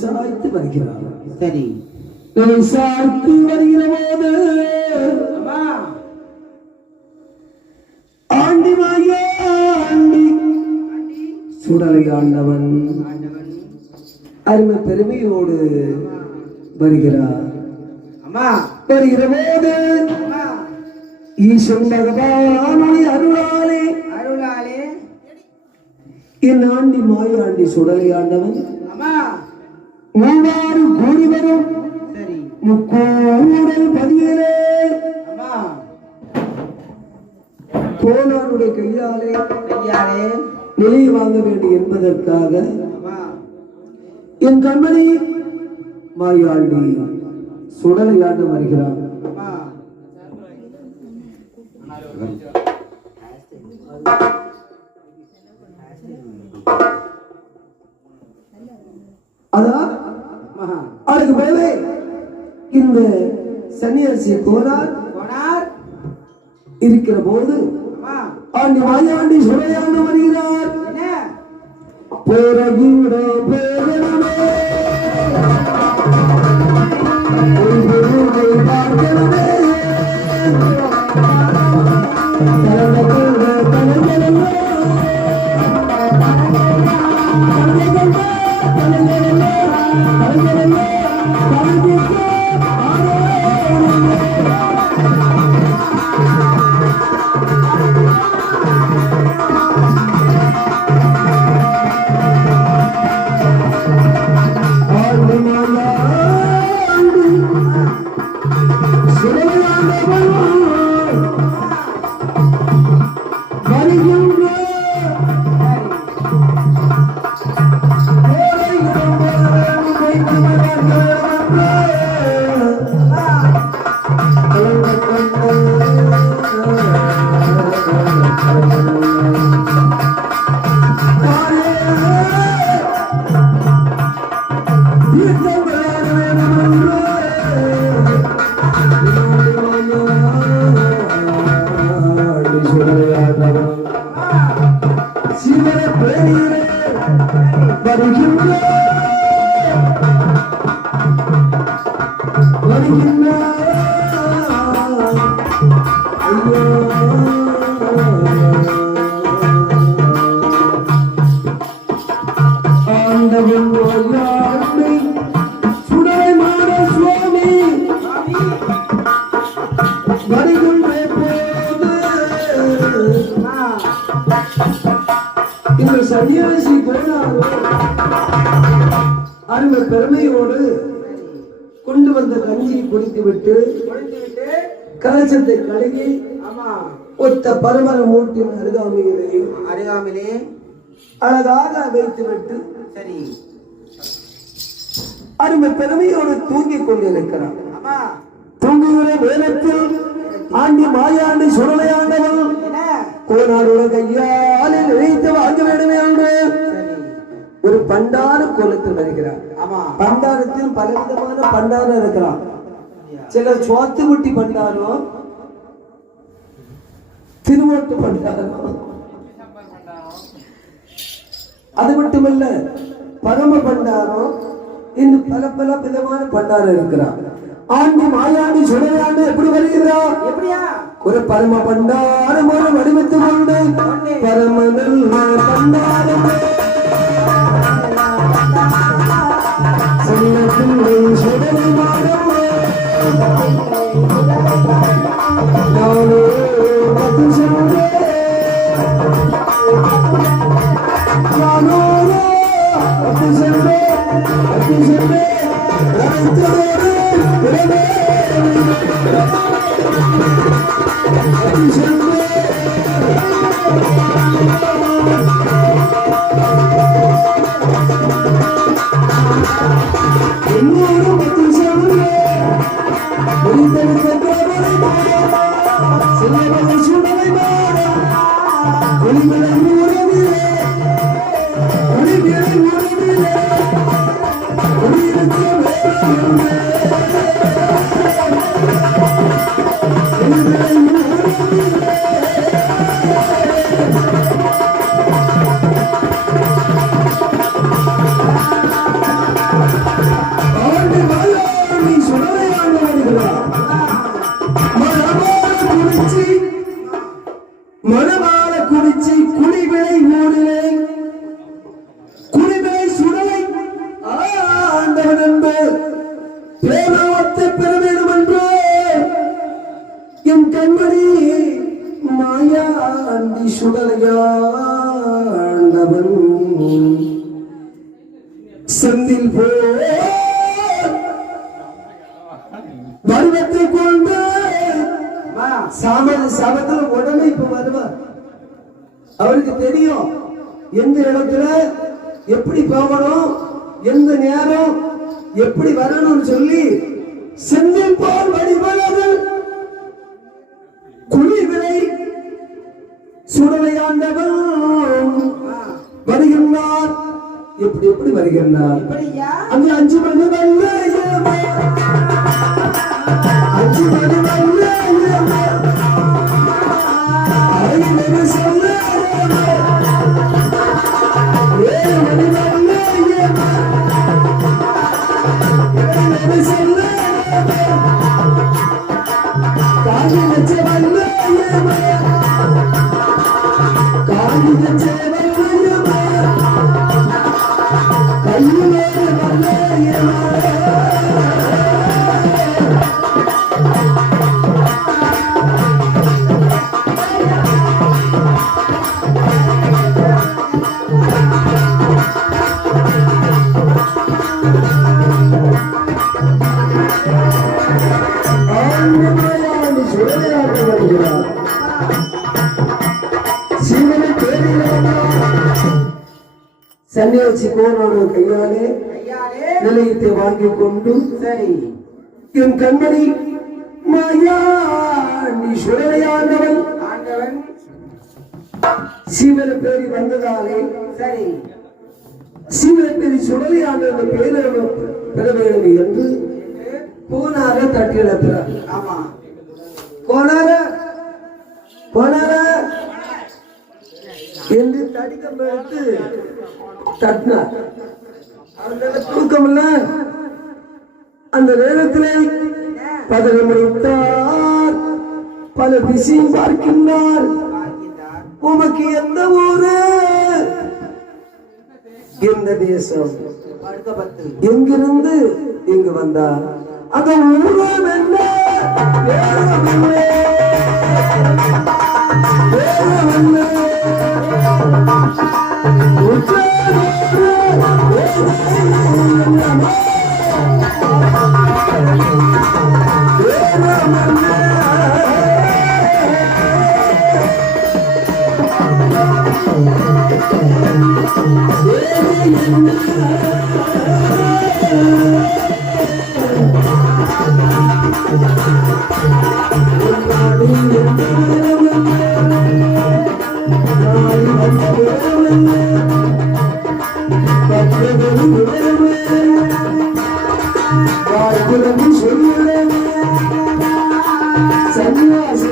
சாய்த்து வருகிறார். சரி, சாய்த்து வருகிற போது ஆண்டி மாயா ஆண்டி சுடலை ஆண்டவன் அருமை பெருமையோடு வருகிறார். அம்மா வருகிற போது ஈஸ்வரன் பகவானுடைய அருளாலே என் ஆண்டி மாயாண்டி சுடலை ஆண்டவன் மூவாறு கூடி வரும் முக்கூடல் பதியிலே கோனாருடைய கையாலே நிலை வாங்க வேண்டும் என்பதற்காக என் கண்மணி மாயாண்டி சுடலை ஆண்டு வருகிறார். அதான் அதுக்கு மேலே இந்த சன்னியாசி கோனார் இருக்கிற போது ஆண்டி மாயாண்டி சுடையாண்டு வருகிறார். போரகிட போகணுமே பார்க்கணுமே சன்னியாசி கோனார் அருமை பெருமையோடு கொண்டு வந்த கஞ்சியை குடித்துவிட்டு கலசத்தை கழுகி ஒத்த பரமர மூட்டின் அருகாமையிலே அழகாக வைத்துவிட்டு சரி அருமை பெருமையோடு தூங்கிக் கொண்டிருக்கிறார். தூங்குகிற நேரத்தில் ஆண்டி மாயாண்டி சுடலையாண்டவன் கோனாரோட கையால் நினைத்து வாங்க வேண்டுமே என்று ஒரு பண்டார கோலத்தில் வருகிறார். பண்டாரத்தில் பலவிதமான பண்டாரம் இருக்கிறான். சில சோத்து குட்டி பண்டாரம், திருவோட்டு பண்டாரம், அது மட்டுமல்ல பரம பண்டாரம், இன்னும் பல பல விதமான பண்டாரம் இருக்கிறார். ஆண்டி மாயாண்டி சுடராண்டு எப்படி வருகிறார்? எப்படியா? ஒரு பரம பண்டாரம் ஒரு வடிவத்துக் கொண்டு பரமனல் பண்டாரம் சின்ன பிள்ளை சுடரை மாடம் நானே பத்து சென்றே நானோ பத்து சென்றே பத்து சென்றே மணவாள குறிச்சி குடிவிளை ஊரிலே குடிவிளை சுடலை ஆண்டவன் என்று பேராவத்தை பெற வேண்டும் என்று என் கண்மணி மாயாண்டி சுடலையாண்டவன் செந்தில் போ வடிவத்தை கொண்டு சாபத்துல உடனே இப்ப வருவார். அவருக்கு தெரியும் எந்த இடத்துல எப்படி போகணும், எந்த நேரம் எப்படி வரணும்னு சொல்லி செந்தில் போல் வடிவங்கள் குளிர்விளை சுடலையாண்டவன் வருகின்றார். எப்படி எப்படி வருகின்றார்? அங்கே 5 மணி வல்ல 5 மணி வல்ல சன்னியாசி கோனோட கையாலே நிலையத்தை வாங்கிக் கொண்டு சரி என் கண்மணி மாயாண்டி சுடலையாண்டவன் சிவன பேரி வந்ததாலே சரி சிவன பேரி சுடலையாண்டவன் பேரை பெற வேண்டும் என்று கோனார தட்டி எழுப்புறார். ஆமா கோனார கோனார என்று தடிக்கம் எடுத்து தட்டினார். அந்த தூக்கம் இல்ல, அந்த நேரத்திலே பதறமளித்தார். பல விஷயம் பார்க்கின்றார். உமக்கு எந்த ஊரு, எந்த தேசம், எங்கிருந்து இங்கு வந்தார்? அந்த ஊரம் என்ன, வேறும் இல்லை, வேறும் இல்லை. சன்னியாசி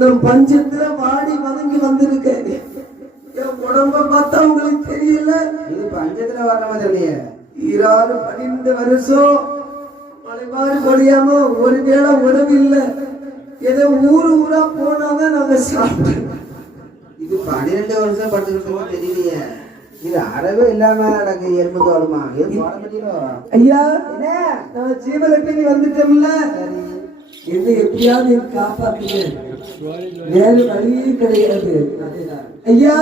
நான் பஞ்சத்துல வாடி வதங்கி வந்திருக்கேன். என் உடம்ப பார்த்தா உங்களுக்கு தெரியல. இது பஞ்சத்துல வர்ற மாதிரி 12 வருஷம் மலைமாறு பொழியாம ஒரு வேளை உணவு இல்லை. ஏதோ ஊரா போனாதான் நாங்க சாப்பிட்டோம். இது 12 வருஷம் படுத்துக்கிட்டோம் தெரியலையே. இது அறவே இல்லாம எனக்கு எலும்பு தோலுமா ஐயா. நான் ஜீவலட்சுமி வந்துட்டோம்ல, என்ன எப்படியாவது காப்பாத்துங்க. வேறு வழியே கிடையாது ஐயா.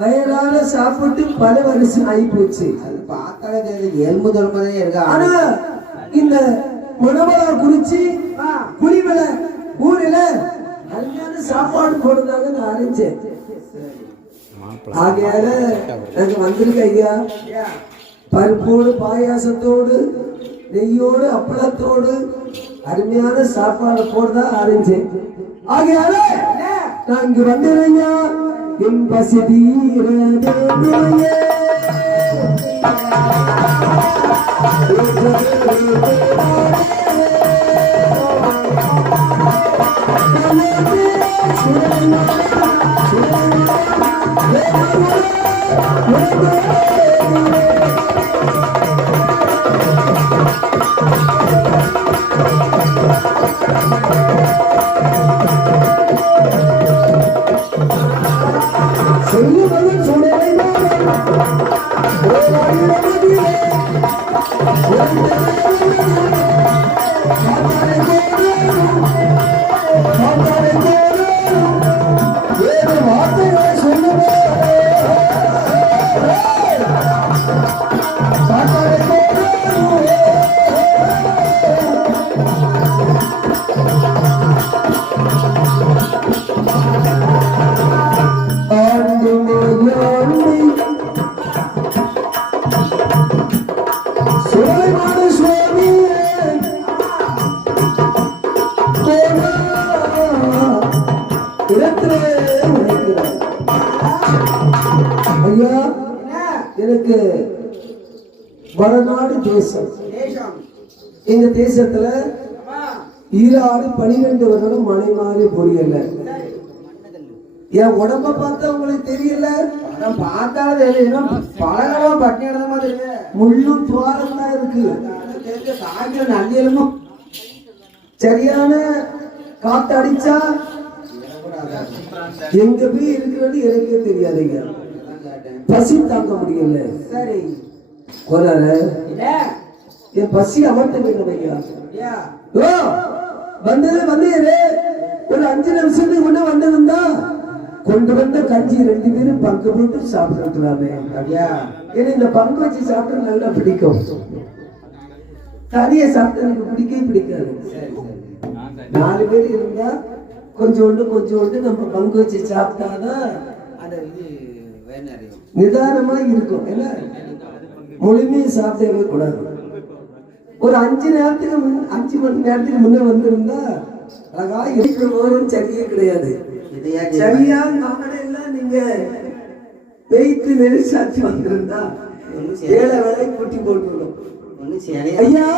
வயலால சாப்பிட்டு பல வருஷம் ஆகி போச்சு. அது பார்த்தாலே தெரியுது எலும்பு தோல்மதே இருக்கா. ஆனா இந்த முனவலா குறிச்சி குளிமல ஊரில அருமையான சாப்பாடு போடுறதாக நான் அறிஞ்சேன். ஆகையால எனக்கு வந்திருக்க ஐயா, பருப்போடு பாயாசத்தோடு நெய்யோடு அப்பளத்தோடு அருமையான சாப்பாடு போடுதான் அறிஞ்சேன். ஆகையால நான் இங்க வந்தேன். என் பசி தீர ஐயா. எனக்கு வடநாடு தேசம். எங்க தேசத்துல 12 வருடம் மழை மாறி பொரியல. என் உடம்ப பார்த்தா உங்களுக்கு தெரியல. பார்த்தாலே பழகமா பட்டி மாதிரி முள்ளும் துவாரம் தான் இருக்கு. நல்ல சரியான காத்து அடிச்சா எங்க போய் இருக்கிறது எனக்கே தெரியாதுங்க. பசி தாங்க முடியல. சரி கொரார என் பசி அமர்த்த வேண்டும் ஐயா. ஓ வந்தது ஒரு 5 நிமிஷத்துக்கு முன்ன வந்திருந்தா கொண்டு வந்த கஞ்சி 2 பேரும் பங்கு போட்டு சாப்பிட்டுருக்கலாமே ஐயா. ஏன்னா இந்த பங்கு வச்சு சாப்பிட்டு நல்லா பிடிக்கும். தனியா சாப்பிட்டு எனக்கு பிடிக்கவே பிடிக்காது. 4 பேர் இருந்தா கொஞ்சோண்டு நம்ம பங்கு வச்சு சாப்பிட்டாதான் நிதானமா இருக்கும். ஏன்னா முழுமையை சாப்பிடவே கூடாது. ஒரு 5 மணி நேரத்துக்கு முன்ன வந்திருந்தா அழகா இருக்கிற போதும் சரியே கிடையாது. சரியா நாடெல்லாம் நீங்க வெயிட்டு நெரிசாச்சு வந்திருந்தா 7 வேலை கூட்டி போட்டுருக்கோம் ஐயா.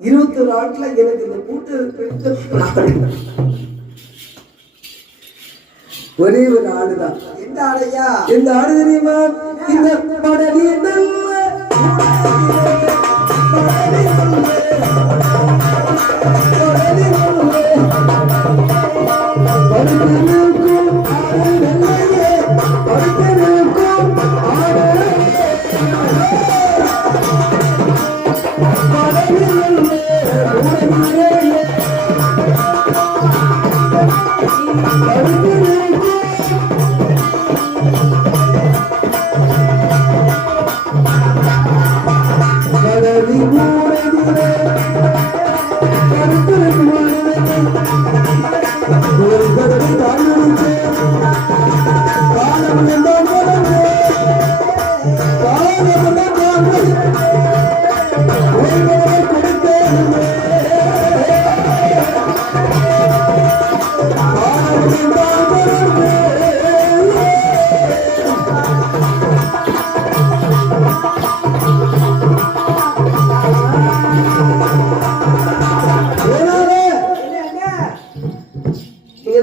21 ஆட்ல எனக்கு இந்த கூட்டம் ஒரே ஒரு ஆடுதான். எந்த ஆடையா? எந்த ஆடு தெரியுமா? இந்த படலி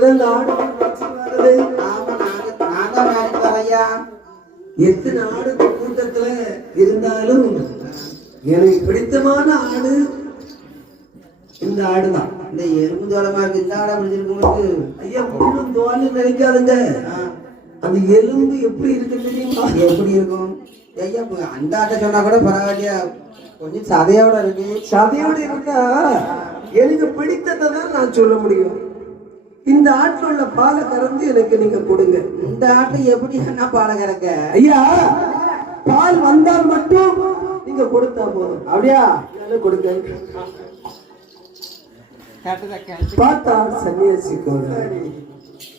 தான் இந்த ஆடு வருது. ஆமா நான் தான் வேலைக்கு வரையா. எத்தனை ஆடு இந்த கூட்டத்துல இருந்தாலும் எனக்கு பிடித்தமான ஆடு இந்த ஆடுதான். இந்த எறும்பு தோலமா இருக்கு, இந்த ஆடை பிடிச்சிருக்கும். ஐயா முள்ளும் தோலும் நினைக்காதுங்க. அந்த எலும்பு எப்படி இருக்கு தெரியுமா? எப்படி இருக்கும் ஐயா? அந்த ஆட்டை சொன்னா கூட பரவாயில்லையா, கொஞ்சம் சதையோட இருக்கு. சதையோடு இருந்தா எனக்கு பிடித்ததை தான் நான் சொல்ல முடியும். இந்த ஆட்டில் உள்ள பாலை கறந்து எனக்கு நீங்க கொடுங்க. இந்த ஆட்டை எப்படி என்ன பால கறக்க? ஐயா பால் வந்தால் மட்டும் நீங்க கொடுத்தா போதும். அப்படியா? கொடுங்க. பார்த்தா சன்னியாசி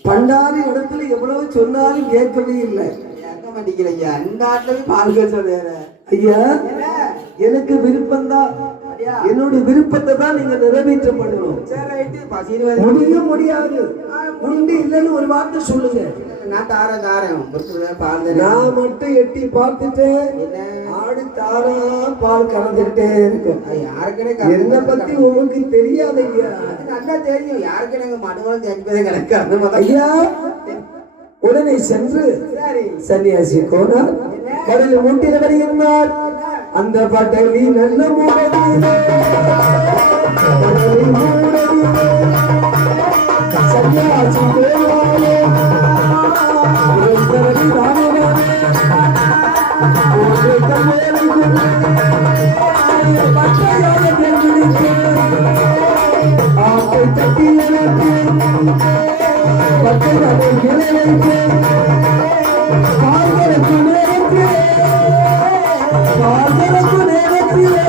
பண்டாரி இடத்துல எவ்வளவு சொன்னாலும் கேட்கவே இல்லை. கேட்க மாட்டேங்கிறீங்க. இந்த ஆட்டுல பால் பேசுறது ஐயா எனக்கு விருப்பம் தான். என்னோட விருப்பத்தை தான் நீங்க நிறைவேற்ற பண்ணணும். முடிய முடியாது. உண்டு இல்லைன்னு ஒரு வார்த்தை சொல்லுங்க. நான் தாரேன் பால். நான் மட்டும் எட்டி பார்த்துட்டு ஆடு தாரா பால் கறந்துட்டே இருக்கும். யாருக்குன்னு என்ன பத்தி உங்களுக்கு தெரியாது ஐயா. நல்லா தெரியும். யாருக்கு நாங்க மடுவாள் தெரிஞ்சதே கிடக்கு. ஐயா உடனே சென்று சன்னியாசி கோனார் கடலில் மூட்டில வருகிறார். அந்த பட்டவி நல்ல மூடவிலே சன்னியாசி கோனாரே பாதரக்கு நேரத்திலே பாதரக்கு நேரத்திலே